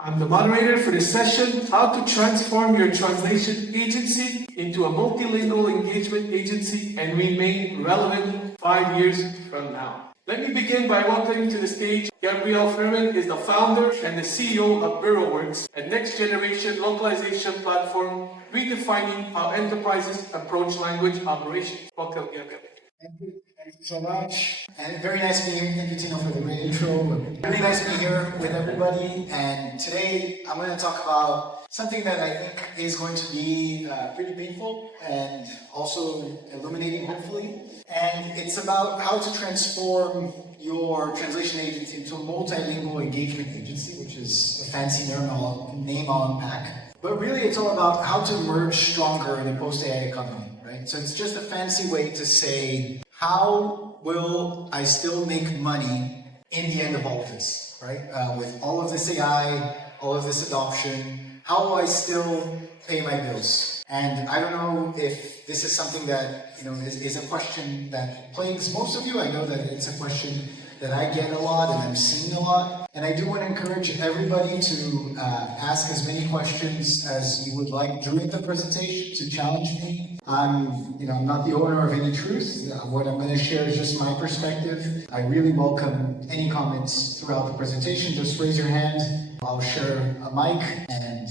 I'm the moderator for this session, How to Transform Your Translation Agency into a Multilingual Engagement Agency and Remain Relevant 5 years from now. Let me begin by welcoming to the stage Gabriel Fairman is the founder and the CEO of BureauWorks, a next-generation localization platform redefining how enterprises approach language operations. Welcome, Gabriel. Thank you so much. And very nice being here. Thank you, Tino, for the great intro. Really nice being here with everybody. And today I'm going to talk about something that I think is going to be pretty painful and also illuminating, hopefully. And it's about how to transform your translation agency into a multilingual engagement agency, which is a fancy name I'll unpack. But really, it's all about how to emerge stronger in a post-AI economy. Right? So it's just a fancy way to say, how will I still make money in the end of all of this, right? With all of this AI, all of this adoption, how will I still pay my bills? And I don't know if this is something that is a question that plagues most of you. I know that it's a question that I get a lot and I'm seeing a lot. And I do want to encourage everybody to ask as many questions as you would like during the presentation to challenge me. I'm not the owner of any truth. What I'm going to share is just my perspective. I really welcome any comments throughout the presentation. Just raise your hand. I'll share a mic, and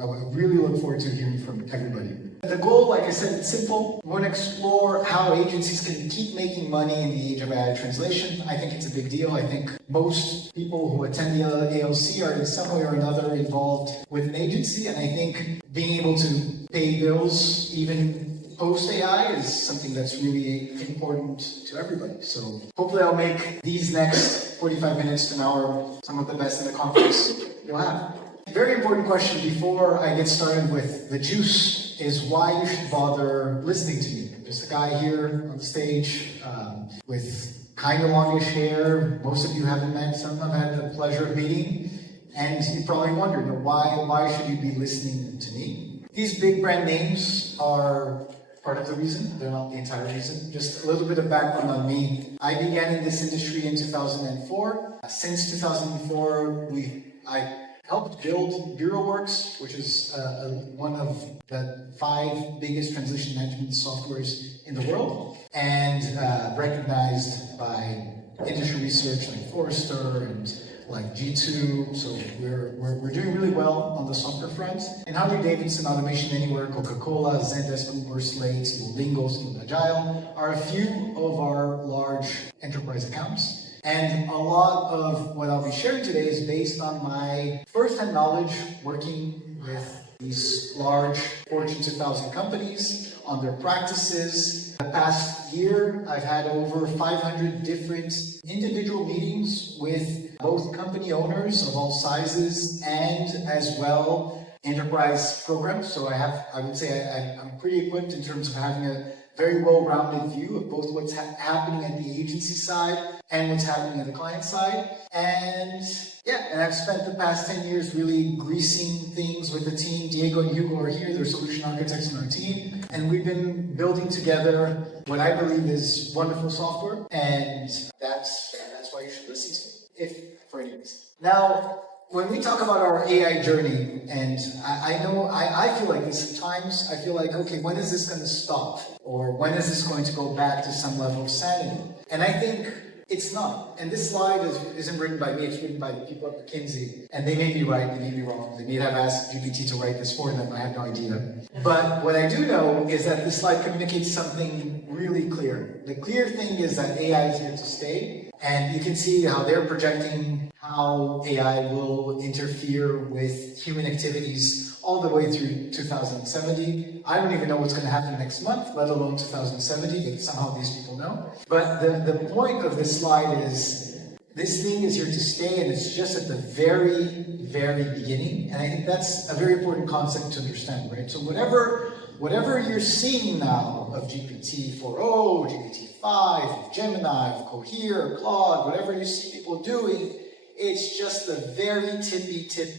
I would really look forward to hearing from everybody. The goal, like I said, it's simple. We want to explore how agencies can keep making money in the age of AI translation. I think it's a big deal. I think most people who attend the ALC are in some way or another involved with an agency, and I think being able to pay bills even post-AI is something that's really important to everybody. So hopefully I'll make these next 45 minutes to an hour some of the best in the conference you'll have. Very important question before I get started with the juice is why you should bother listening to me. There's a guy here on the stage with kind of longish hair. Most of you haven't met, some I've had the pleasure of meeting. And you probably wonder, why should you be listening to me? These big brand names are part of the reason. They're not the entire reason. Just a little bit of background on me. I began in this industry in 2004. Since 2004, I helped build BureauWorks, which is one of the 5 biggest translation management softwares in the world, and recognized by industry research like Forrester and like G2. So we're doing really well on the software front. And Harley-Davidson, Automation Anywhere, Coca-Cola, Zendesk, Uber, Slate, Duolingo, Student Agile are a few of our large enterprise accounts. And a lot of what I'll be sharing today is based on my first-hand knowledge working with these large Fortune 2000 companies on their practices. The past year, I've had over 500 different individual meetings with both company owners of all sizes and as well enterprise programs. So I would say I'm pretty equipped in terms of having a very well-rounded view of both what's happening at the agency side and what's happening at the client side. And I've spent the past 10 years really greasing things with the team. Diego and Hugo are here, they're solution architects on our team. And we've been building together what I believe is wonderful software. And that's why you should listen to me, if for any reason. Now, when we talk about our AI journey, and I feel like this at times, I feel like, okay, when is this going to stop? Or when is this going to go back to some level of sanity? And I think it's not. And this slide isn't written by me, it's written by the people at McKinsey. And they may be right, they may be wrong. They may have asked GPT to write this for them, I have no idea. But what I do know is that this slide communicates something really clear. The clear thing is that AI is here to stay. And you can see how they're projecting how AI will interfere with human activities all the way through 2070. I don't even know what's going to happen next month, let alone 2070, but somehow these people know. But the point of this slide is this thing is here to stay, and it's just at the very, very beginning. And I think that's a very important concept to understand, right? So whatever you're seeing now of GPT-4o, GPT-5, Gemini, Cohere, Claude, whatever you see people doing, it's just the very tippy tip.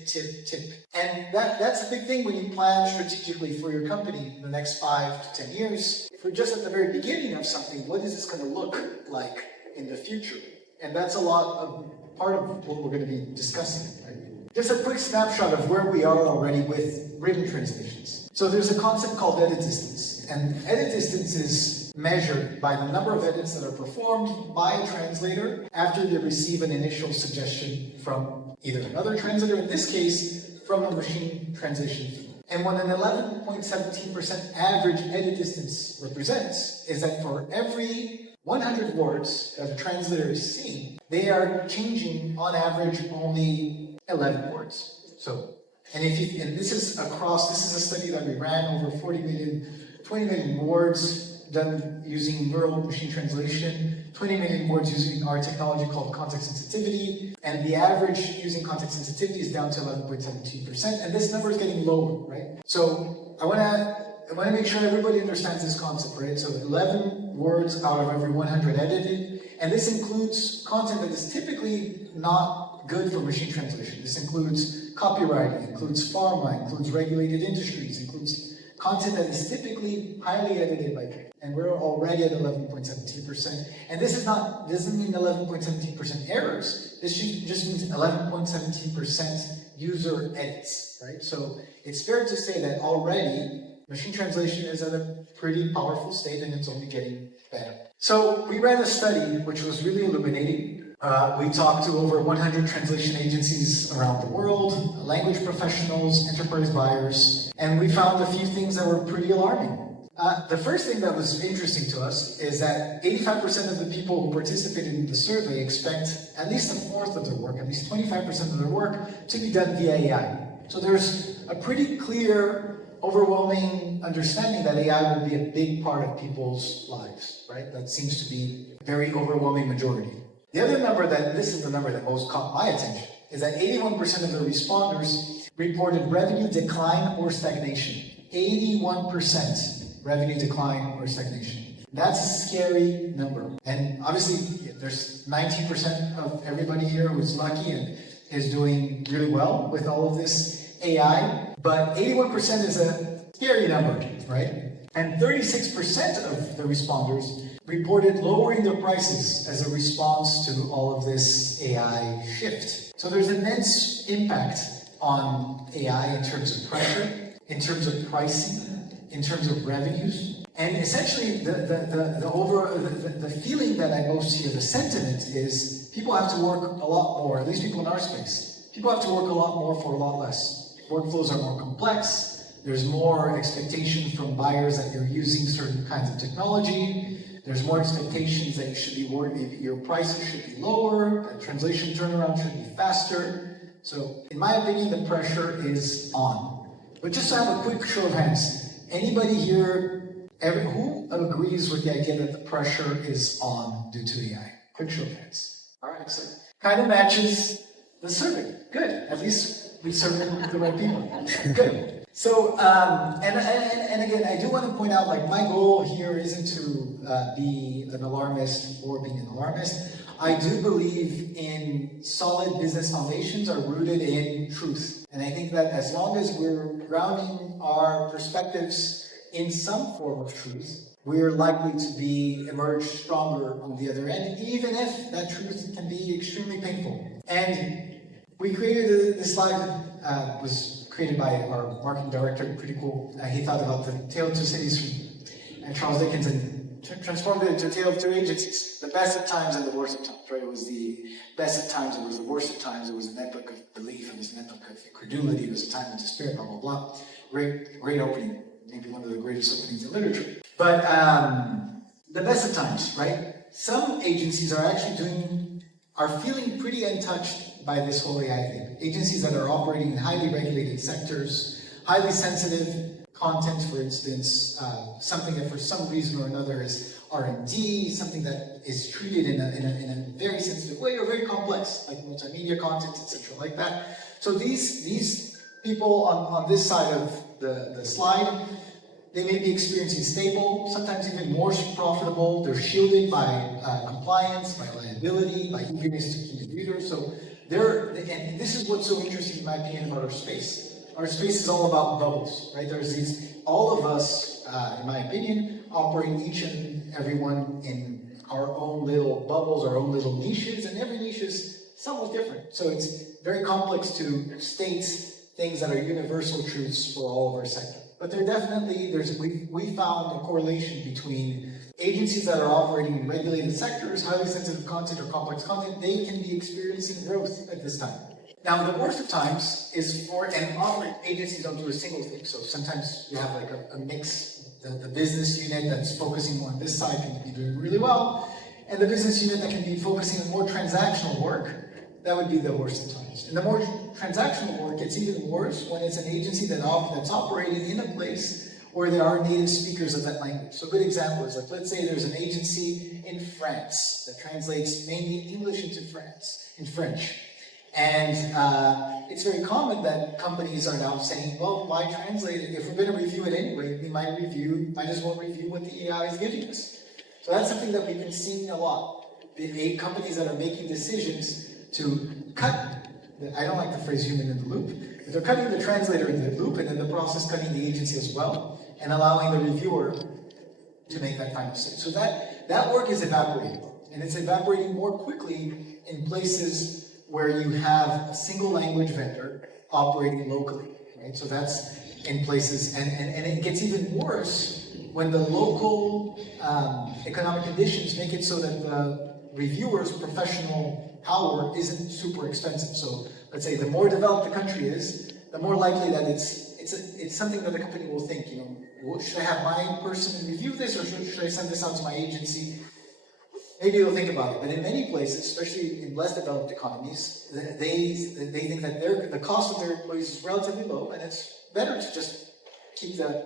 And that's a big thing when you plan strategically for your company in the next 5 to 10 years. If we're just at the very beginning of something, what is this going to look like in the future? And that's a lot of part of what we're going to be discussing. Right? Just a quick snapshot of where we are already with written translations. So there's a concept called edit distance, and edit distance is measured by the number of edits that are performed by a translator after they receive an initial suggestion from either another translator, in this case, from a machine translation tool. And what an 11.17% average edit distance represents is that for every 100 words that a translator is seeing, they are changing on average only 11 words. So, and this is a study that we ran over 20 million words done using neural machine translation, 20 million words using our technology called context sensitivity, and the average using context sensitivity is down to 11.17%, and this number is getting lower, right? So I want to make sure everybody understands this concept, right? So 11 words out of every 100 edited, and this includes content that is typically not good for machine translation. This includes copyright, includes pharma, includes regulated industries, includes content that is typically highly edited by people. And we're already at 11.17%. And this doesn't mean 11.17% errors. This just means 11.17% user edits, right? So it's fair to say that already machine translation is at a pretty powerful state, and it's only getting better. So we ran a study which was really illuminating. We talked to over 100 translation agencies around the world, language professionals, enterprise buyers, and we found a few things that were pretty alarming. The first thing that was interesting to us is that 85% of the people who participated in the survey expect at least a fourth of their work, at least 25% of their work, to be done via AI. So there's a pretty clear, overwhelming understanding that AI will be a big part of people's lives, right? That seems to be a very overwhelming majority. The other number this is the number that most caught my attention, is that 81% of the responders reported revenue decline or stagnation. 81% revenue decline or stagnation. That's a scary number. And obviously, there's 19% of everybody here who's lucky and is doing really well with all of this AI, but 81% is a scary number, right? And 36% of the responders reported lowering their prices as a response to all of this AI shift. So there's immense impact on AI in terms of pressure, in terms of pricing, in terms of revenues. And essentially, the feeling that I most hear, the sentiment is people have to work a lot more, at least people in our space. People have to work a lot more for a lot less. Workflows are more complex. There's more expectation from buyers that you're using certain kinds of technology. There's more expectations that you should be your prices should be lower, the translation turnaround should be faster. So, in my opinion, the pressure is on. But just to have a quick show of hands, anybody here, who agrees with the idea that the pressure is on due to AI? Quick show of hands. All right, so kind of matches the survey. Good. At least we surveyed the right people. Good. So, and again, I do want to point out, like, my goal here isn't to be an alarmist or being an alarmist. I do believe in solid business foundations are rooted in truth. And I think that as long as we're grounding our perspectives in some form of truth, we're likely to emerge stronger on the other end, even if that truth can be extremely painful. And we created this slide, was created by our marketing director, pretty cool. He thought about the Tale of Two Cities from Charles Dickens and transformed it into a tale of two agencies. The best of times and the worst of times, right? It was the best of times, it was the worst of times, it was an epoch of belief, it was an epoch of incredulity, it was a time of despair, blah, blah, blah. Great opening, maybe one of the greatest openings in literature. But the best of times, right? Some agencies are actually are feeling pretty untouched by this whole AI thing. Agencies that are operating in highly regulated sectors, highly sensitive content, for instance, something that for some reason or another is R&D, something that is treated in a very sensitive way or very complex, like multimedia content, etc., like that. So these people on this side of the slide, they may be experiencing stable, sometimes even more profitable. They're shielded by compliance, by liability, by eagerness to keep users. So and this is what's so interesting in my opinion about our space. Our space is all about bubbles, right? There's all of us, in my opinion, operate each and every one in our own little bubbles, our own little niches, and every niche is somewhat different. So it's very complex to state things that are universal truths for all of our sector. But there definitely, we found a correlation between agencies that are operating in regulated sectors, highly sensitive content or complex content, they can be experiencing growth at this time. Now, the worst of times is and often agencies don't do a single thing, so sometimes you have like a mix. The business unit that's focusing more on this side can be doing really well, and the business unit that can be focusing on more transactional work, that would be the worst of times. And the more transactional work gets even worse when it's an agency that's operating in a place where there are native speakers of that language. So a good example is like, let's say there's an agency in France that translates mainly English into French. And it's very common that companies are now saying, well, why translate it? If we're going to review it anyway, we might as well review what the AI is giving us. So that's something that we've been seeing a lot. The companies that are making decisions to cut, I don't like the phrase human in the loop, but they're cutting the translator in the loop and in the process cutting the agency as well and allowing the reviewer to make that final decision. So that work is evaporating. And it's evaporating more quickly in places where you have a single language vendor operating locally, right? So that's in places, and it gets even worse when the local economic conditions make it so that the reviewer's professional power isn't super expensive. So let's say the more developed the country is, the more likely that it's something that the company will think, should I have my person review this, or should I send this out to my agency? Maybe they'll think about it, but in many places, especially in less developed economies, they think that the cost of their employees is relatively low, and it's better to just keep the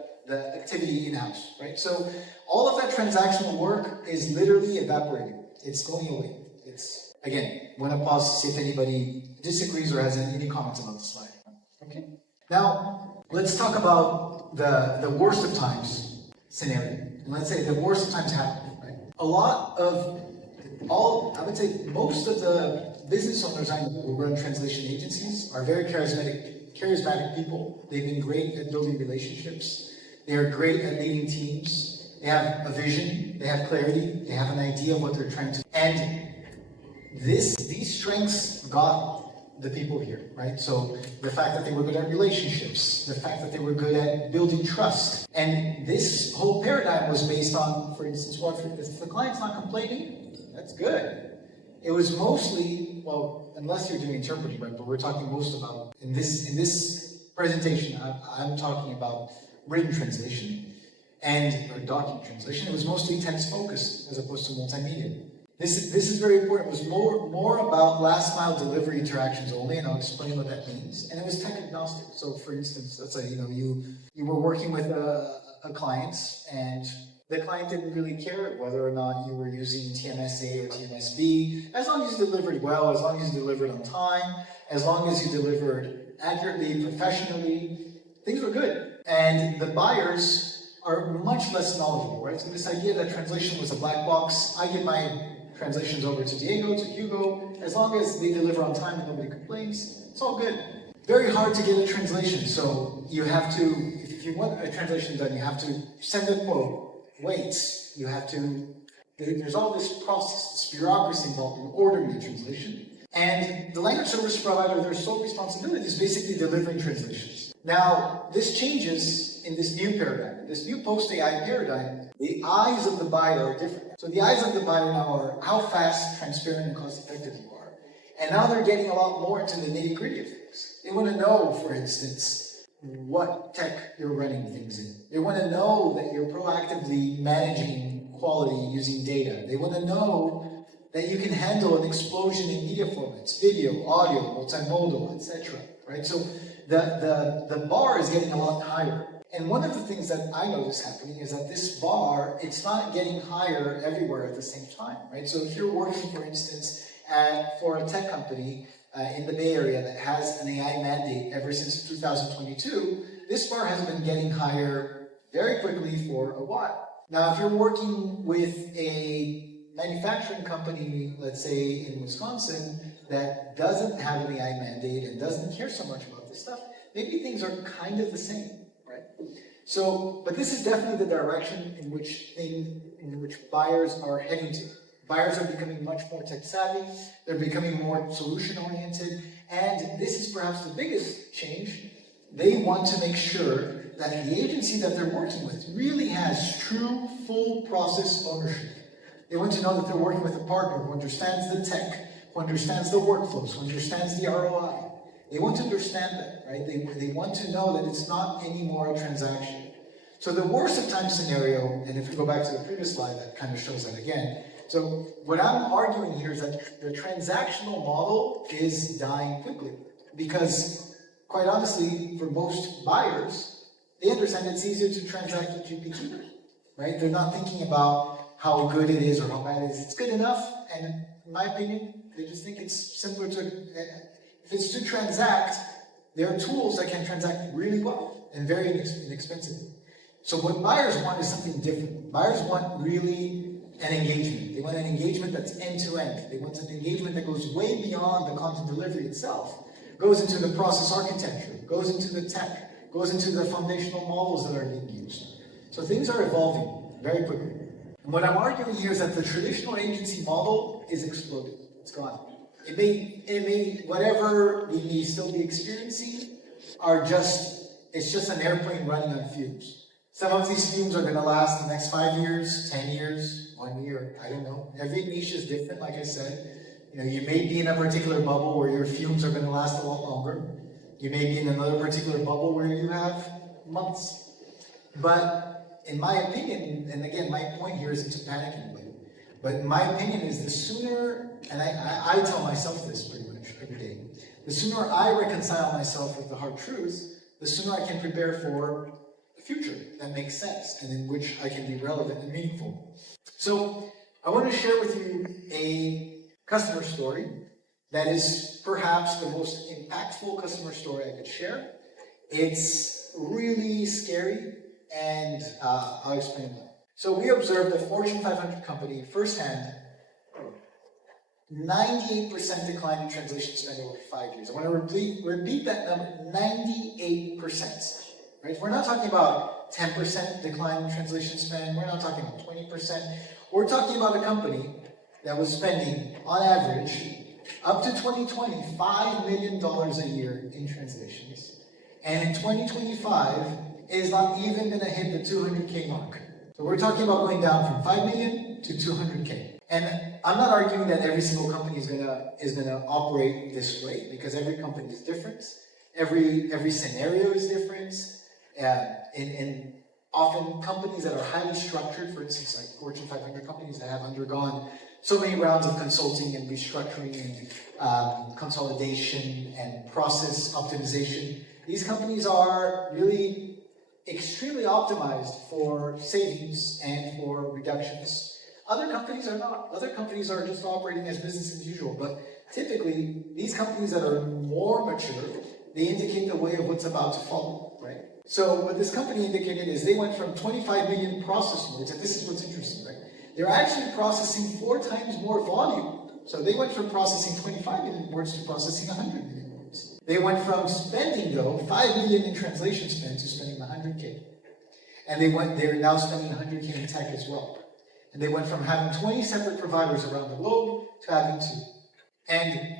activity in-house, right? So all of that transactional work is literally evaporating. It's going away. Again, I want to pause to see if anybody disagrees or has any comments about the slide. Okay. Now, let's talk about the worst of times scenario. And let's say the worst of times happen. I would say most of the business owners I know who run translation agencies are very charismatic people. They've been great at building relationships. They are great at leading teams. They have a vision. They have clarity. They have an idea of what they're trying to do. And these strengths got the people here, right? So the fact that they were good at relationships, the fact that they were good at building trust. And this whole paradigm was based on, for instance, if the client's not complaining, that's good. It was mostly, well, unless you're doing interpreting, right? But we're talking most about, in this presentation, I'm talking about written translation or document translation. It was mostly text focused as opposed to multimedia. This is very important. It was more about last mile delivery interactions only, and I'll explain what that means. And it was tech agnostic. So, for instance, let's say you were working with a client, and the client didn't really care whether or not you were using TMS A or TMS B, as long as you delivered well, as long as you delivered on time, as long as you delivered accurately, professionally, things were good. And the buyers are much less knowledgeable, right? So this idea that translation was a black box, I give my translations over to Diego, to Hugo, as long as they deliver on time and nobody complains, it's all good. Very hard to get a translation, so you have to, if you want a translation done, you have to send a quote, wait, you have to, there's all this process, this bureaucracy involved in ordering the translation, and the language service provider, their sole responsibility is basically delivering translations. Now, this changes in this new paradigm, this new post-AI paradigm. The eyes of the buyer are different. So the eyes of the buyer now are how fast, transparent, and cost-effective you are. And now they're getting a lot more into the nitty-gritty of things. They want to know, for instance, what tech you're running things in. They want to know that you're proactively managing quality using data. They want to know that you can handle an explosion in media formats, video, audio, multimodal, etc. Right? So the bar is getting a lot higher. And one of the things that I notice happening is that this bar, it's not getting higher everywhere at the same time, right? So if you're working, for instance, for a tech company in the Bay Area that has an AI mandate ever since 2022, this bar has been getting higher very quickly for a while. Now, if you're working with a manufacturing company, let's say in Wisconsin, that doesn't have an AI mandate and doesn't care so much about this stuff, maybe things are kind of the same. So, but this is definitely the direction in which buyers are heading to. Buyers are becoming much more tech savvy, they're becoming more solution oriented, And this is perhaps the biggest change. They want to make sure that the agency that they're working with really has true, full process ownership. They want to know that they're working with a partner who understands the tech, who understands the workflows, who understands the ROI. They want to understand that, right? They want to know that it's not anymore a transaction. So the worst of time scenario, and if we go back to the previous slide, that kind of shows that again. So what I'm arguing here is that the transactional model is dying quickly. Because, quite honestly, for most buyers, they understand it's easier to transact with GPT, right? They're not thinking about how good it is or how bad it is. It's good enough, and in my opinion, they just think it's simpler to, if it's to transact, there are tools that can transact really well and very inexpensively. So what buyers want is something different. Buyers want really an engagement. They want an engagement that's end-to-end. They want an engagement that goes way beyond the content delivery itself. Goes into the process architecture, goes into the tech, goes into the foundational models that are being used. So things are evolving very quickly. And what I'm arguing here is that the traditional agency model is exploding. It's gone. It may, whatever we may still be experiencing it's just an airplane running on fumes. Some of these fumes are going to last the next 5 years, 10 years, 1 year, I don't know. Every niche is different, like I said. You may be in a particular bubble where your fumes are going to last a lot longer. You may be in another particular bubble where you have months. But in my opinion, and again, my point here isn't to panic anybody, but in my opinion is the sooner, and I tell myself this pretty much every day, the sooner I reconcile myself with the hard truth, the sooner I can prepare for a future that makes sense and in which I can be relevant and meaningful. So I want to share with you a customer story that is perhaps the most impactful customer story I could share. It's really scary, and I'll explain why. So we observed a Fortune 500 company firsthand, 98% decline in translation spend over 5 years. I want to repeat that number, 98%. Right? We're not talking about 10% decline in translation spend. We're not talking about 20%. We're talking about a company that was spending, on average, up to 2020, $5 million a year in translations. And in 2025, it is not even going to hit the 200K mark. So we're talking about going down from 5 million to 200K. And I'm not arguing that every single company is gonna operate this way, because every company is different. Every scenario is different. And often companies that are highly structured, for instance, like Fortune 500 companies that have undergone so many rounds of consulting and restructuring and consolidation and process optimization, these companies are really extremely optimized for savings and for reductions. Other companies are not. Other companies are just operating as business as usual. But typically, these companies that are more mature, they indicate the way of what's about to follow, right? So what this company indicated is they went from 25 million process nodes, and this is what's interesting, right? They're actually processing 4 times more volume. So they went from processing 25 million words to processing 100 million words. They went from spending, though, 5 million in translation spend to spending 100K. And they're now spending 100K in tech as well. And they went from having 20 separate providers around the globe to having 2. And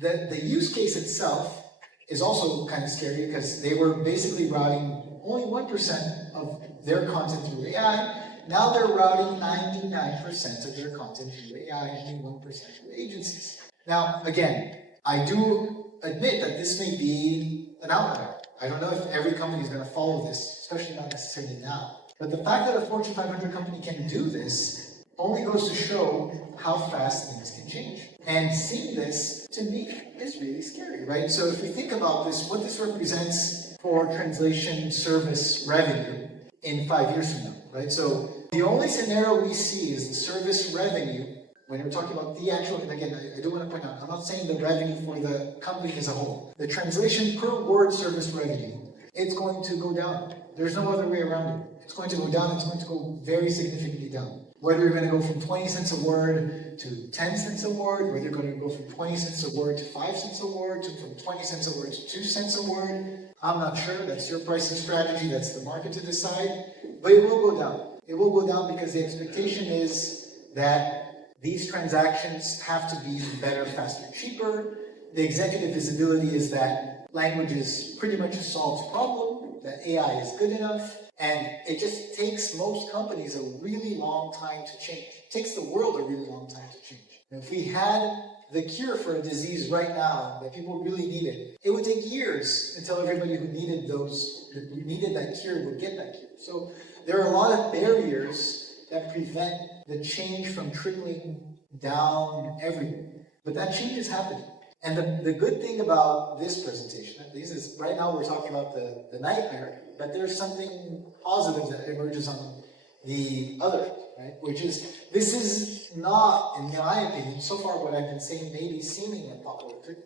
the use case itself is also kind of scary, because they were basically routing only 1% of their content through AI. Now they're routing 99% of their content through AI and 1% through agencies. Now, again, I do admit that this may be an outlier. I don't know if every company is going to follow this, especially not necessarily now. But the fact that a Fortune 500 company can do this only goes to show how fast things can change. And seeing this, to me, is really scary, right? So if we think about this, what this represents for translation service revenue in 5 years from now, right? So the only scenario we see is the service revenue, when we're talking about the actual, and again, I do want to point out, I'm not saying the revenue for the company as a whole. The translation per word service revenue, it's going to go down. There's no other way around it. It's going to go down, it's going to go very significantly down. Whether you're going to go from 20 cents a word to 10 cents a word, whether you're going to go from 20 cents a word to 5 cents a word, to from 20 cents a word to 2 cents a word, I'm not sure. That's your pricing strategy, that's the market to decide. But it will go down. It will go down because the expectation is that these transactions have to be better, faster, cheaper. the executive visibility is that languages pretty much solves problem, that AI is good enough, and it just takes most companies a really long time to change. It takes the world a really long time to change. And if we had the cure for a disease right now that people really needed, it would take years until everybody who needed that cure would get that cure. So there are a lot of barriers that prevent the change from trickling down everywhere. But that change is happening. And the good thing about this presentation, at least, is right now we're talking about the nightmare, but there's something positive that emerges on the other, right? Which is, this is not, in my opinion, so far what I've been saying may be seeming apocalyptic,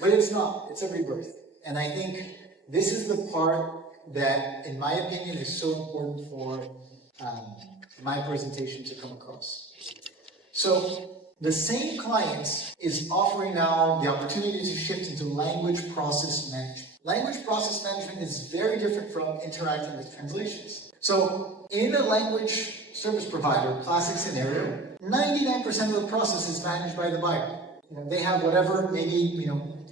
but it's not. It's a rebirth. And I think this is the part that, in my opinion, is so important for my presentation to come across. So, the same client is offering now the opportunity to shift into language process management. Language process management is very different from interacting with translations. So, in a language service provider, classic scenario, 99% of the process is managed by the buyer. They have whatever, maybe,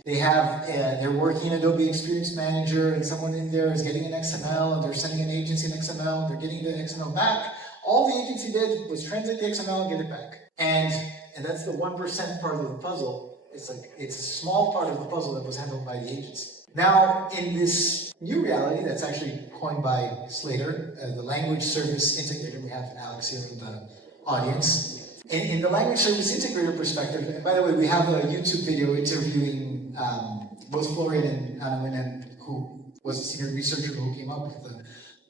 they're working in Adobe Experience Manager and someone in there is getting an XML and they're sending an agency an XML and they're getting the XML back. All the agency did was translate the XML and get it back. And that's the 1% part of the puzzle. It's a small part of the puzzle that was handled by the agency. Now, in this new reality that's actually coined by Slater, the language service integrator, we have Alex here in the audience. In the language service integrator perspective, and by the way, we have a YouTube video interviewing both Florian and Anna, who was a senior researcher who came up with the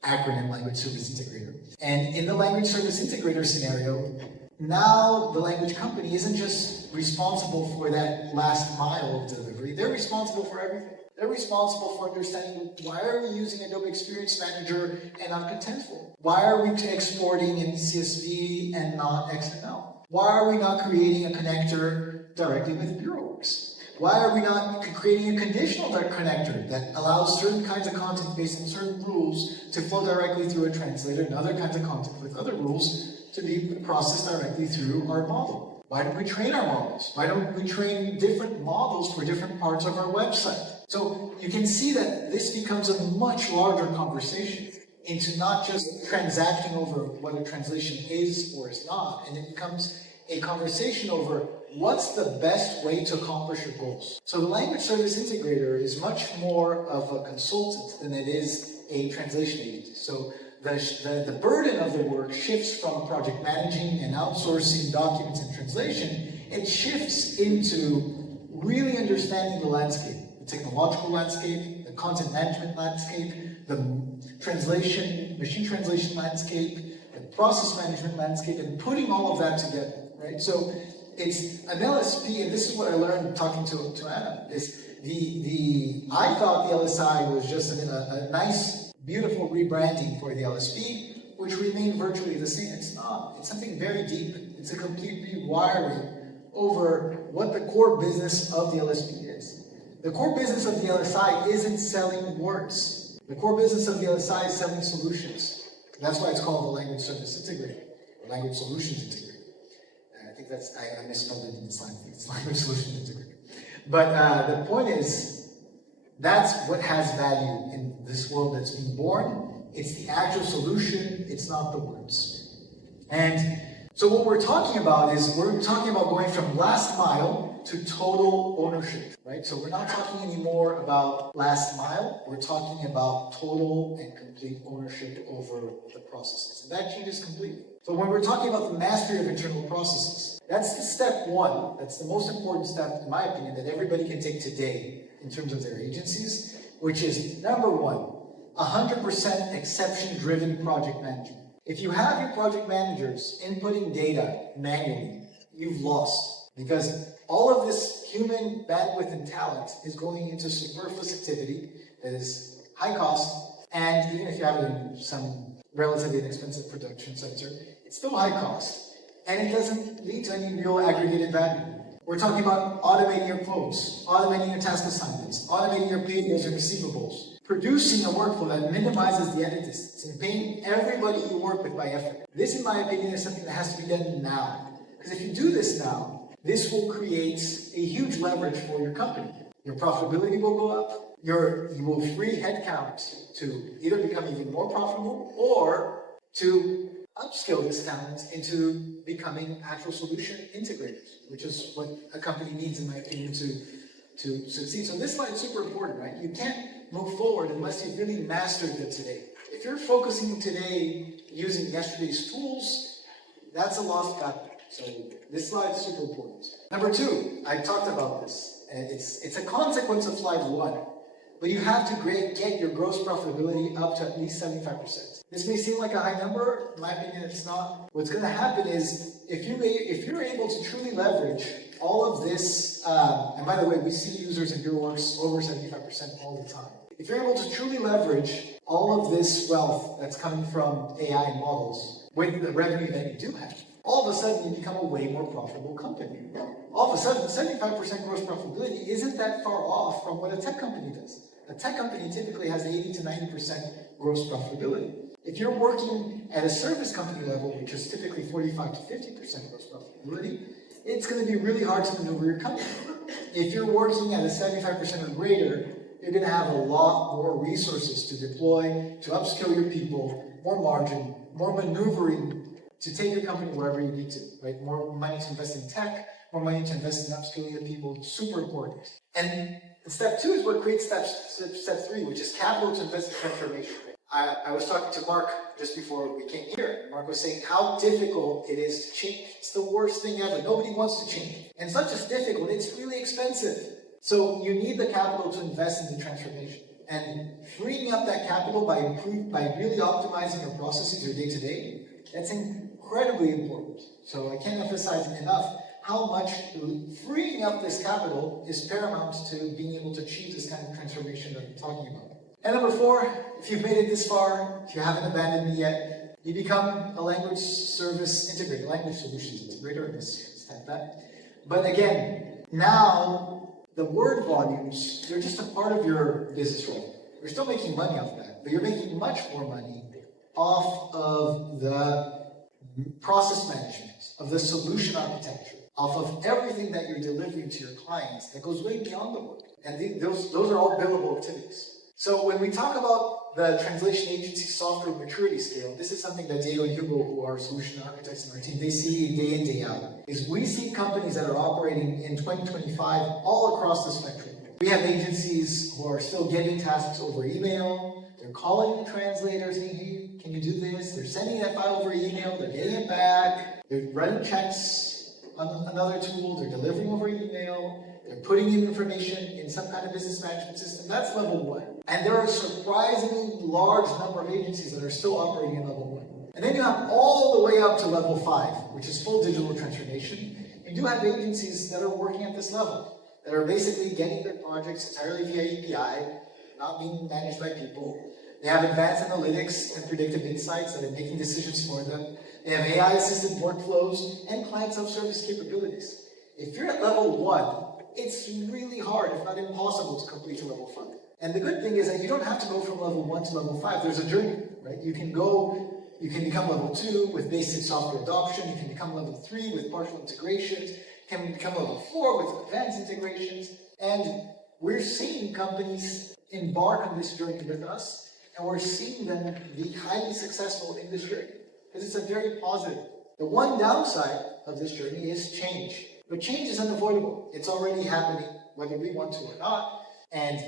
acronym language service integrator. And in the language service integrator scenario, now the language company isn't just responsible for that last mile of delivery, they're responsible for everything. They're responsible for understanding, why are we using Adobe Experience Manager and not Contentful? Why are we exporting in CSV and not XML? Why are we not creating a connector directly with BureauWorks? Why are we not creating a conditional connector that allows certain kinds of content based on certain rules to flow directly through a translator and other kinds of content with other rules to be processed directly through our model? Why don't we train our models? Why don't we train different models for different parts of our website? So you can see that this becomes a much larger conversation into not just transacting over what a translation is or is not, and it becomes a conversation over what's the best way to accomplish your goals. So the language service integrator is much more of a consultant than it is a translation agent. So the burden of the work shifts from project managing and outsourcing documents and translation. It shifts into really understanding the landscape, the technological landscape, the content management landscape, the machine translation landscape, the process management landscape, and putting all of that together, right? So it's an LSP, and this is what I learned talking to Anna, is I thought the LSI was just a nice, beautiful rebranding for the LSP, which remained virtually the same. It's not. It's something very deep. It's a complete rewiring over what the core business of the LSP is. The core business of the LSI isn't selling words. The core business of the LSI is selling solutions. That's why it's called the Language Service Integrator, or Language Solutions Integrator. I think I misspelled it in the slide. It's Language Solutions Integrator. But the point is, that's what has value in this world that's being born. It's the actual solution, it's not the words. And so what we're talking about is, we're talking about going from last mile to total ownership, right? So we're not talking anymore about last mile, we're talking about total and complete ownership over the processes. And that changes completely. So when we're talking about the mastery of internal processes, that's the step one, that's the most important step, in my opinion, that everybody can take today in terms of their agencies, which is, number one, 100% exception-driven project management. If you have your project managers inputting data manually, you've lost, because all of this human bandwidth and talent is going into superfluous activity that is high cost, and even if you have it in some relatively inexpensive production center, it's still high cost, and it doesn't lead to any real aggregated value. We're talking about automating your quotes, automating your task assignments, automating your payables and receivables, producing a workflow that minimizes the edit distance, and paying everybody you work with by effort. This, in my opinion, is something that has to be done now. Because if you do this now, this will create a huge leverage for your company. Your profitability will go up. You will free headcount to either become even more profitable or to upskill this talent into becoming actual solution integrators, which is what a company needs, in my opinion, to succeed. So this slide is super important, right? You can't move forward unless you've really mastered the today. If you're focusing today using yesterday's tools, that's a lost battle. So this slide is super important. Number two, I talked about this, and it's a consequence of slide one, but you have to get your gross profitability up to at least 75%. This may seem like a high number. In my opinion, it's not. What's going to happen is if you're able to truly leverage all of this, and by the way, we see users in your works over 75% all the time. If you're able to truly leverage all of this wealth that's coming from AI models with the revenue that you do have, all of a sudden you become a way more profitable company. All of a sudden, 75% gross profitability isn't that far off from what a tech company does. A tech company typically has 80 to 90% gross profitability. If you're working at a service company level, which is typically 45 to 50% gross profitability, it's going to be really hard to maneuver your company. If you're working at a 75% or greater, you're going to have a lot more resources to deploy, to upskill your people, more margin, more maneuvering to take your company wherever you need to, right? More money to invest in tech, more money to invest in upskilling your people, super important. And step two is what creates step three, which is capital to invest in transformation. I was talking to Mark just before we came here. Mark was saying how difficult it is to change. It's the worst thing ever. Nobody wants to change. And it's not just difficult, it's really expensive. So you need the capital to invest in the transformation. And freeing up that capital by really optimizing your processes, your day-to-day, that's incredibly important. So I can't emphasize it enough how much freeing up this capital is paramount to being able to achieve this kind of transformation that I'm talking about. And number four, if you've made it this far, if you haven't abandoned me yet, you become a language service integrator, language solutions integrator, let's type that. But again, now the word volumes, they're just a part of your business role. You're still making money off that, but you're making much more money off of the process management, of the solution architecture, off of everything that you're delivering to your clients that goes way beyond the work. And those are all billable activities. So when we talk about the translation agency software maturity scale, this is something that Diego and Hugo, who are solution architects in our team, they see day in, day out. Is we see companies that are operating in 2025 all across the spectrum. We have agencies who are still getting tasks over email. They're calling the translator saying, hey, can you do this? They're sending that file over email. They're getting it back. They're running checks on another tool. They're delivering over email. They're putting in information in some kind of business management system. That's level one. And there are a surprisingly large number of agencies that are still operating in level one. And then you have all the way up to level 5, which is full digital transformation. You do have agencies that are working at this level, that are basically getting their projects entirely via API, not being managed by people. They have advanced analytics and predictive insights that are making decisions for them. They have AI-assisted workflows and client self-service capabilities. If you're at level 1, it's really hard, if not impossible, to complete to level 5. And the good thing is that you don't have to go from level 1 to level 5. There's a journey, right? You can become level 2 with basic software adoption. You can become level 3 with partial integrations. You can become level 4 with advanced integrations. And we're seeing companies embark on this journey with us, and we're seeing them be highly successful in this journey, because it's a very positive. The one downside of this journey is change. But change is unavoidable. It's already happening, whether we want to or not. And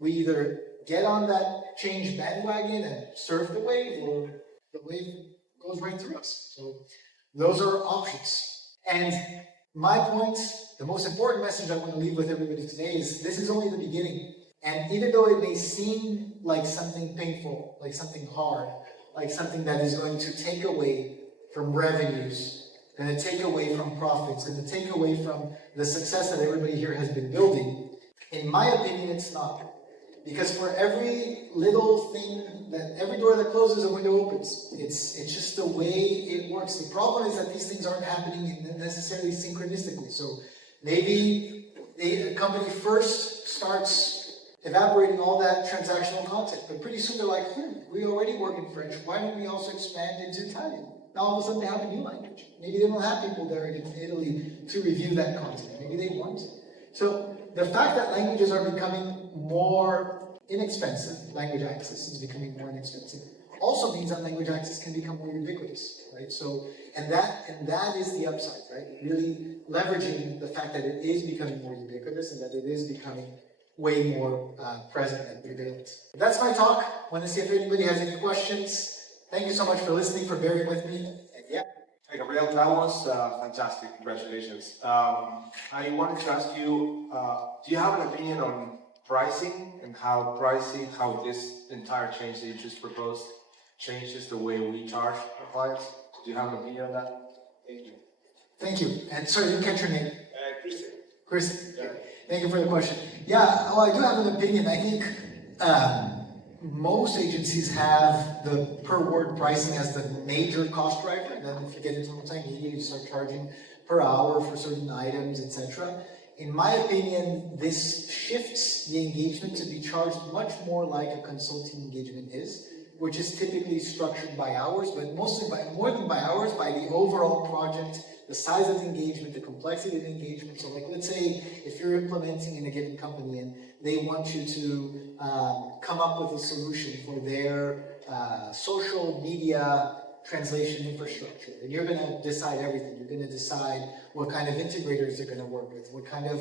we either get on that change bandwagon and surf the wave, or the wave goes right through us. So those are options. And my point, the most important message I want to leave with everybody today is this is only the beginning. And even though it may seem like something painful, like something hard, like something that is going to take away from revenues, going to take away from profits, going to take away from the success that everybody here has been building, in my opinion, it's not. Because for every little thing, every door that closes, a window opens. It's just the way it works. The problem is that these things aren't happening necessarily synchronistically. So maybe a company first starts evaporating all that transactional content. But pretty soon they're like, we already work in French, why don't we also expand into Italian? Now all of a sudden they have a new language. Maybe they don't have people there in Italy to review that content. Maybe they want to. So the fact that languages are becoming more inexpensive, language access is becoming more inexpensive, also means that language access can become more ubiquitous, right? So, and that is the upside, right? Really leveraging the fact that it is becoming more ubiquitous and that it is becoming way more present and prevalent. That's my talk. Want to see if anybody has any questions. Thank you so much for listening, for bearing with me. And yeah. Hey, Gabriel, that was fantastic. Congratulations. I wanted to ask you, do you have an opinion on pricing and how this entire change that you just proposed changes the way we charge our clients? Do you have an opinion on that? Thank you. Thank you. And sorry, I didn't catch your name. Christian. Christian. Yeah. Thank you for the question. Yeah, well, I do have an opinion. I think most agencies have the per word pricing as the major cost driver. And then if you get into multimedia, you start charging per hour for certain items, etc. In my opinion, this shifts the engagement to be charged much more like a consulting engagement is, which is typically structured by hours, but mostly more than by hours, by the overall project, the size of the engagement, the complexity of the engagement. So like, let's say if you're implementing in a given company and they want you to come up with a solution for their social media translation infrastructure, and you're going to decide everything. You're going to decide what kind of integrators you're going to work with, what kind of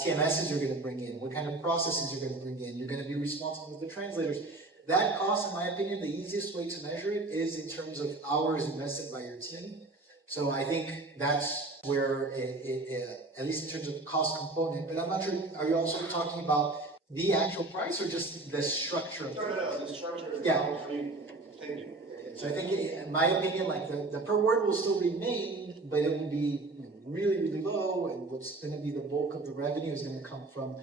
TMSs you're going to bring in, what kind of processes you're going to bring in. You're going to be responsible for the translators. That cost, in my opinion, the easiest way to measure it is in terms of hours invested by your team. So I think that's where, at least in terms of the cost component, but I'm not sure, are you also talking about the actual price or just the structure of No, the structure. Yeah. Thank you. So I think, in my opinion, like the per word will still remain, but it will be really, really low, and what's going to be the bulk of the revenue is going to come from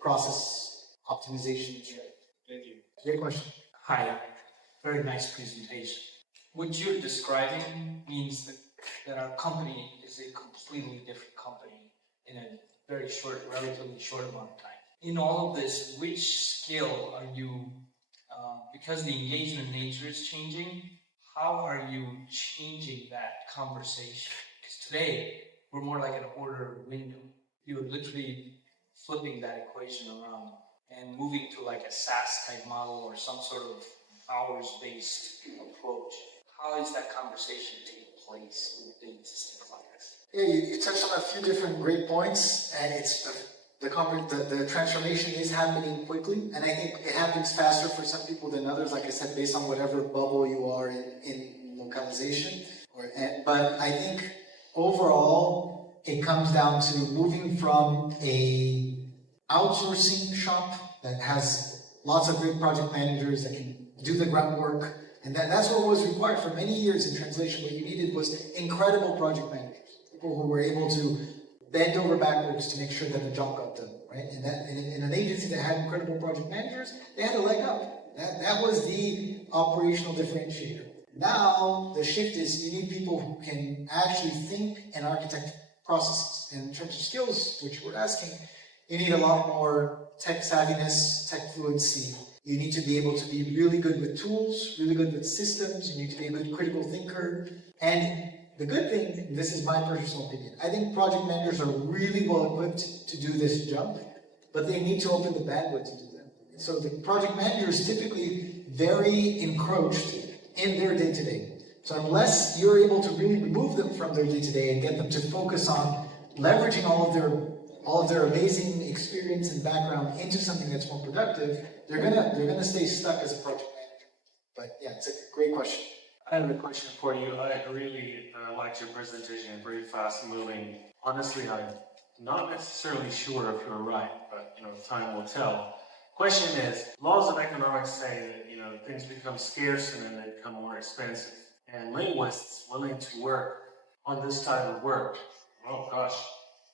process optimization. Thank you. Great question. Hi, very nice presentation. What you're describing means that our company is a completely different company in a very short, relatively short amount of time. In all of this, which skill are you, because the engagement nature is changing, how are you changing that conversation? Because today, we're more like an order window. You're literally flipping that equation around and moving to like a SaaS type model or some sort of hours-based approach. How is that conversation taking place with the existing clients? Yeah, you touched on a few different great points, and it's the transformation is happening quickly, and I think it happens faster for some people than others, like I said, based on whatever bubble you are in localization. But I think overall, it comes down to moving from a outsourcing shop that has lots of great project managers that can do the groundwork, and that's what was required for many years in translation. What you needed was incredible project managers, people who were able to bend over backwards to make sure that the job got done, right? And that in an agency that had incredible project managers, they had a leg up. That was the operational differentiator. Now, the shift is you need people who can actually think and architect processes. And in terms of skills, which you were asking, you need a lot more tech savviness, tech fluency. You need to be able to be really good with tools, really good with systems. You need to be a good critical thinker. And the good thing, this is my personal opinion, I think project managers are really well equipped to do this jump, but they need to open the bandwidth to do that. So the project manager is typically very encroached in their day-to-day. So unless you're able to really remove them from their day-to-day and get them to focus on leveraging all of their amazing experience and background into something that's more productive, they're gonna stay stuck as a project manager. But yeah, it's a great question. I have a question for you. I really liked your presentation, very fast moving. Honestly, I'm not necessarily sure if you're right, but time will tell. Question is, laws of economics say that things become scarce and then they become more expensive. And linguists willing to work on this type of work, oh gosh,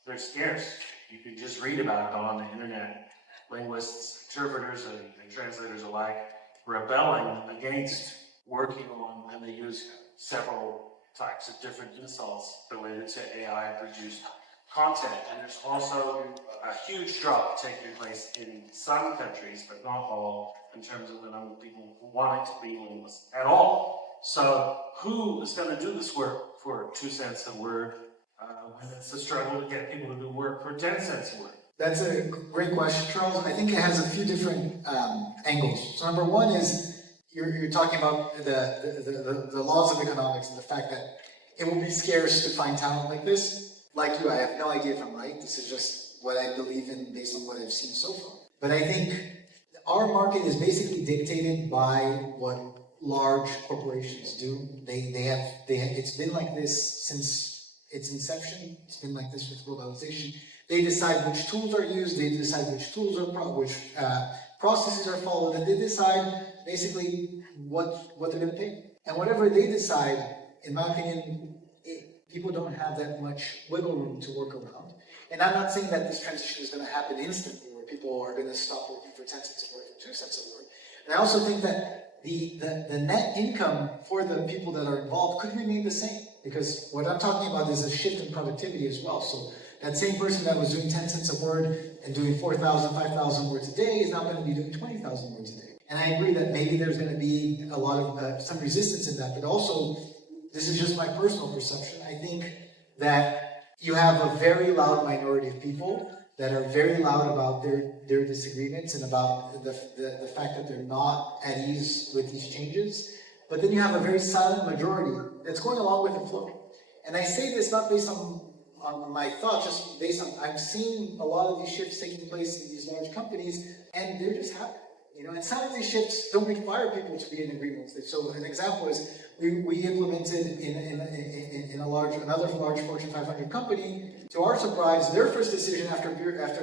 they're scarce. You can just read about it on the internet. Linguists, interpreters, and translators alike rebelling against working on, and they use several types of different insults related to AI-produced content, and there's also a huge drop taking place in some countries, but not all, in terms of the number of people who want it to be linguist at all. So who is going to do this work for 2 cents a word when it's a struggle to get people to do work for 10 cents a word? That's a great question, Charles. I think it has a few different angles. So number one is you're talking about the laws of economics and the fact that it will be scarce to find talent like this. Like you, I have no idea if I'm right. This is just what I believe in based on what I've seen so far. But I think our market is basically dictated by what large corporations do. It's been like this since its inception. It's been like this with globalization. They decide which tools are used. They decide which tools are which processes are followed, and they decide basically what they're going to pay. And whatever they decide, in my opinion, people don't have that much wiggle room to work around. And I'm not saying that this transition is going to happen instantly, where people are going to stop working for 10 cents a word or 2 cents a word. And I also think that the net income for the people that are involved could remain the same, because what I'm talking about is a shift in productivity as well. So that same person that was doing 10 cents a word and doing 4,000, 5,000 words a day is now going to be doing 20,000 words a day. And I agree that maybe there's going to be a lot of some resistance in that, but also, this is just my personal perception, I think that you have a very loud minority of people that are very loud about their disagreements and about the fact that they're not at ease with these changes. But then you have a very silent majority that's going along with the flow. And I say this not based on my thought, just based on, I've seen a lot of these shifts taking place in these large companies, and they're just happy. And some of these shifts don't require people to be in agreement with it. So an example is we implemented in another large Fortune 500 company. To our surprise, their first decision after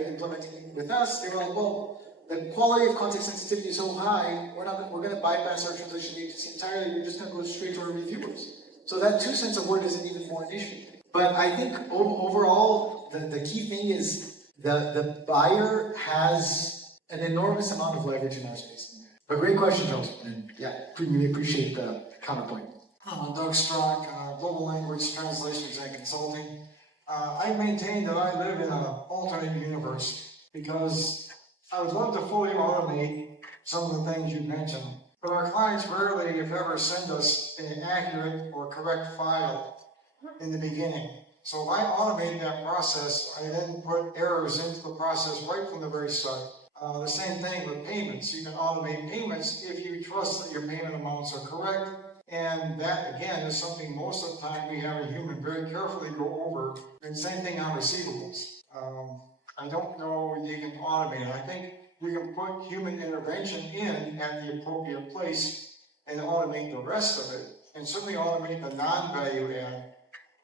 implementing with us, they were like, well, the quality of context sensitivity is so high, we're going to bypass our translation agency entirely. We're just going to go straight to our reviewers. So that 2 cents a word isn't even more an issue. But I think overall, the key thing is the buyer has an enormous amount of leverage in our space. But great question, Charles. And yeah, really appreciate the counterpoint. Doug Strock, Global Language Translations and Consulting. I maintain that I live in an alternate universe because I would love to fully automate some of the things you mentioned, but our clients rarely, if ever, send us an accurate or correct file in the beginning. So if I automate that process, I then put errors into the process right from the very start. The same thing with payments. You can automate payments if you trust that your payment amounts are correct. And that, again, is something most of the time we have a human very carefully go over. And same thing on receivables. I don't know if you can automate it. I think we can put human intervention in at the appropriate place and automate the rest of it. And certainly automate the non-value add.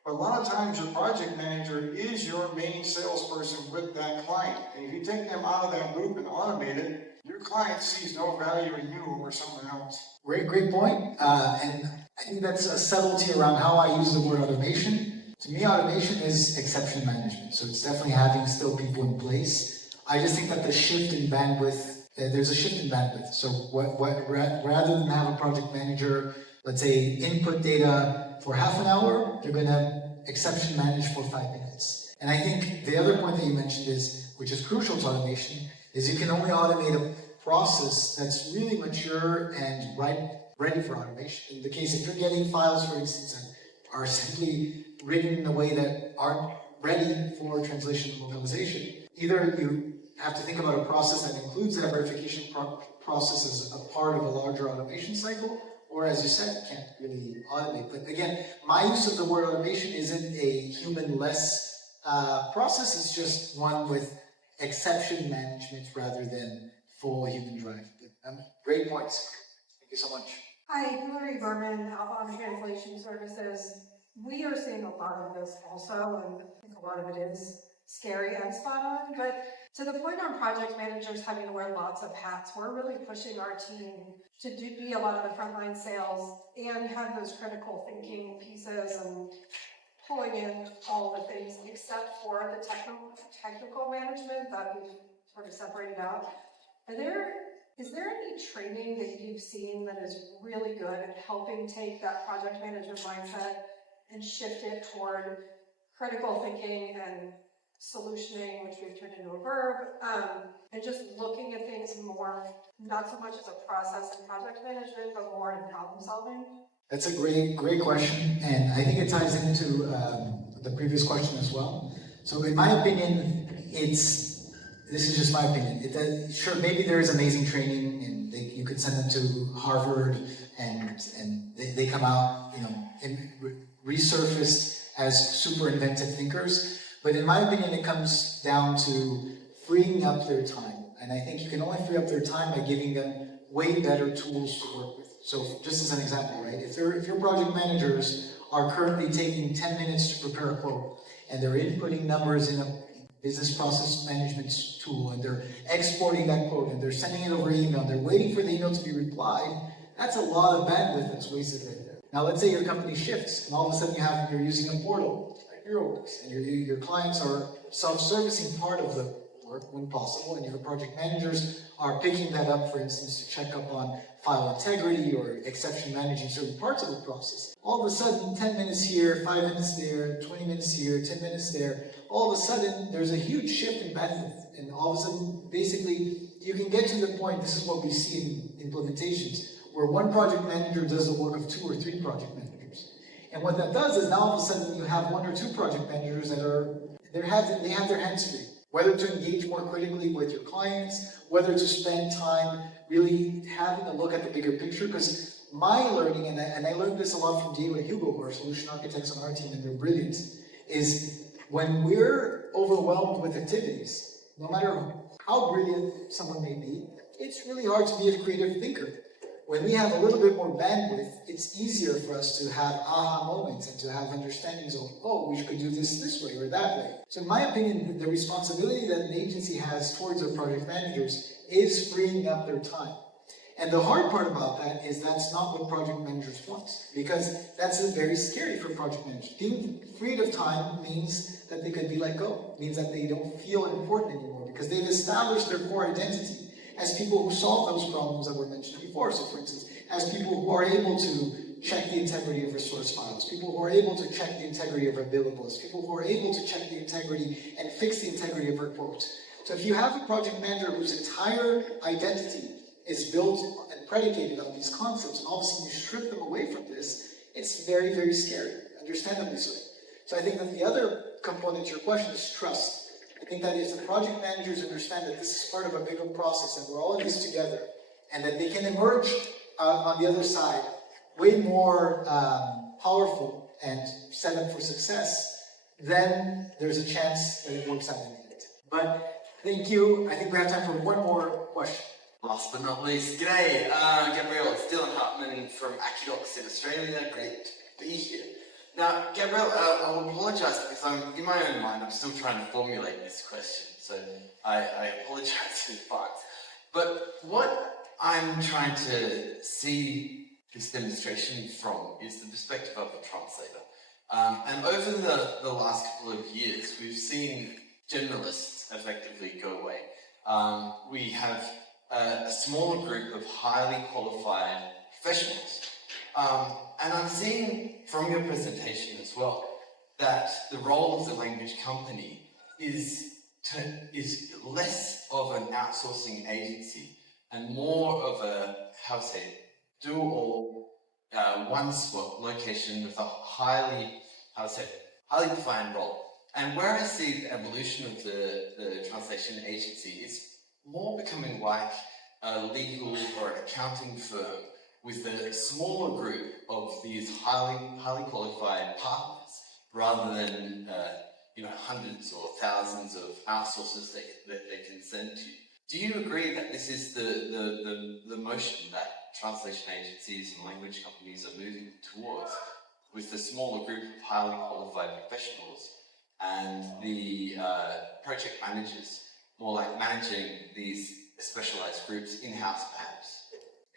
But a lot of times your project manager is your main salesperson with that client. And if you take them out of that loop and automate it, your client sees no value in you over someone else. Great point. And I think that's a subtlety around how I use the word automation. To me, automation is exception management. So it's definitely having still people in place. I just think that the shift in bandwidth, there's a shift in bandwidth. So rather than have a project manager, let's say, input data for half an hour, they're going to exception manage for 5 minutes. And I think the other point that you mentioned is, which is crucial to automation, is you can only automate a process that's really mature and ready for automation. In the case, if you're getting files, for instance, that are simply written in a way that aren't ready for translation and localization, either you have to think about a process that includes that verification process as a part of a larger automation cycle, or as you said, you can't really automate. But again, my use of the word automation isn't a human-less process, it's just one with exception management rather than full human drive. But, great points. Thank you so much. Hi, Hillary Berman, Outbound Translation Services. We are seeing a lot of this also, and I think a lot of it is scary and spot on, but to the point on project managers having to wear lots of hats, we're really pushing our team to be a lot of the frontline sales and have those critical thinking pieces and pulling in all the things except for the technical management that we've sort of separated out. Is there any training that you've seen that is really good at helping take that project management mindset and shift it toward critical thinking and solutioning, which we've turned into a verb, and just looking at things more, not so much as a process in project management, but more in problem solving? That's a great question, and I think it ties into the previous question as well. So in my opinion, this is just my opinion. Sure, maybe there is amazing training, and you could send them to Harvard, and they come out, resurfaced as super inventive thinkers. But in my opinion, it comes down to freeing up their time. And I think you can only free up their time by giving them way better tools to work with. So just as an example, right? If your project managers are currently taking 10 minutes to prepare a quote, and they're inputting numbers in a business process management tool, and they're exporting that quote, and they're sending it over email, they're waiting for the email to be replied, that's a lot of bandwidth that's wasted right there. Now let's say your company shifts, and all of a sudden you're using a portal, like Euroworks, and your clients are self-servicing part of the work when possible, and your project managers are picking that up, for instance, to check up on file integrity or exception managing certain parts of the process. All of a sudden, 10 minutes here, 5 minutes there, 20 minutes here, 10 minutes there, all of a sudden, there's a huge shift in bandwidth. And all of a sudden, basically, you can get to the point, this is what we see in implementations, where one project manager does the work of 2 or 3 project managers. And what that does is now all of a sudden you have 1 or 2 project managers that they have their hands free. Whether to engage more critically with your clients, whether to spend time really having a look at the bigger picture. Because my learning, and I learned this a lot from Diego and Hugo, who are solution architects on our team, and they're brilliant, is when we're overwhelmed with activities, no matter how brilliant someone may be, it's really hard to be a creative thinker. When we have a little bit more bandwidth, it's easier for us to have aha moments and to have understandings of, oh, we could do this way or that way. So in my opinion, the responsibility that an agency has towards their project managers is freeing up their time. And the hard part about that is that's not what project managers want, because that's very scary for project managers. Being freed of time means that they could be let go, means that they don't feel important anymore, because they've established their core identity as people who solve those problems that were mentioned before. So for instance, as people who are able to check the integrity of resource files, people who are able to check the integrity of a billable list, people who are able to check the integrity and fix the integrity of reports. So if you have a project manager whose entire identity is built and predicated on these concepts, and all of a sudden you strip them away from this, it's very, very scary, understandably so. So I think that the other component to your question is trust. I think that if the project managers understand that this is part of a bigger process and we're all in this together, and that they can emerge on the other side way more powerful and set up for success, then there's a chance that it works out in the end. But thank you. I think we have time for one more question. Last but not least, g'day, Gabriel, it's Dylan Hartman from Acudocs in Australia. Great to be here. Now, Gabriel, I'll apologise because in my own mind, I'm still trying to formulate this question, so I apologise in advance. But what I'm trying to see this demonstration from is the perspective of a translator. And over the last couple of years, we've seen generalists effectively go away. We have a smaller group of highly qualified professionals. And I'm seeing from your presentation as well that the role of the language company is less of an outsourcing agency and more of a, do-all, one-spot location with a highly defined role. And where I see the evolution of the translation agency is more becoming like a legal or an accounting firm with a smaller group of these highly qualified partners, rather than hundreds or thousands of outsourcers that they can send to you. Do you agree that this is the motion that translation agencies and language companies are moving towards, with the smaller group of highly qualified professionals and the project managers more like managing these specialized groups in-house perhaps?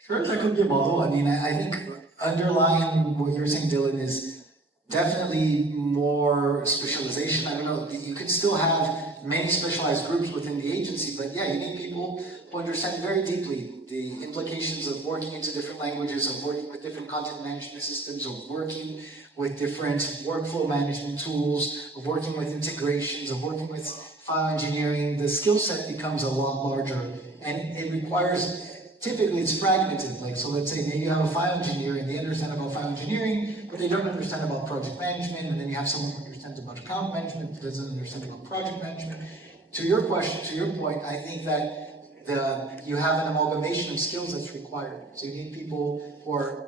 Sure, that could be a model. I mean, I think underlying what you're saying, Dylan, is definitely more specialization. I don't know, you could still have many specialized groups within the agency, but yeah, you need people who understand very deeply the implications of working into different languages, of working with different content management systems, of working with different workflow management tools, of working with integrations, of working with file engineering. The skill set becomes a lot larger, and it requires, typically it's fragmented. Like, so let's say maybe you have a file engineer and they understand about file engineering, but they don't understand about project management, and then you have someone who understands about account management, but doesn't understand about project management. To your question, to your point, I think that you have an amalgamation of skills that's required. So you need people who are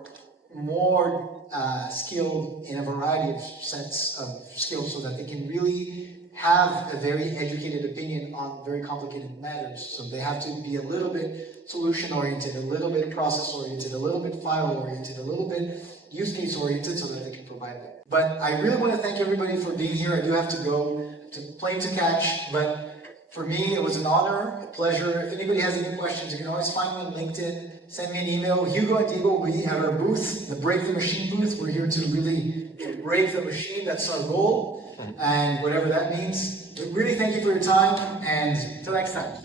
more skilled in a variety of sets of skills so that they can really have a very educated opinion on very complicated matters. So they have to be a little bit solution-oriented, a little bit process-oriented, a little bit file-oriented, a little bit use case-oriented so that they can provide that. But I really want to thank everybody for being here. I do have to go to plane to catch, but for me, it was an honor, a pleasure. If anybody has any questions, you can always find me on LinkedIn, send me an email. Hugo and Diego will be at our booth, the Break the Machine booth. We're here to really break the machine. That's our goal, and whatever that means. But really, thank you for your time, and until next time.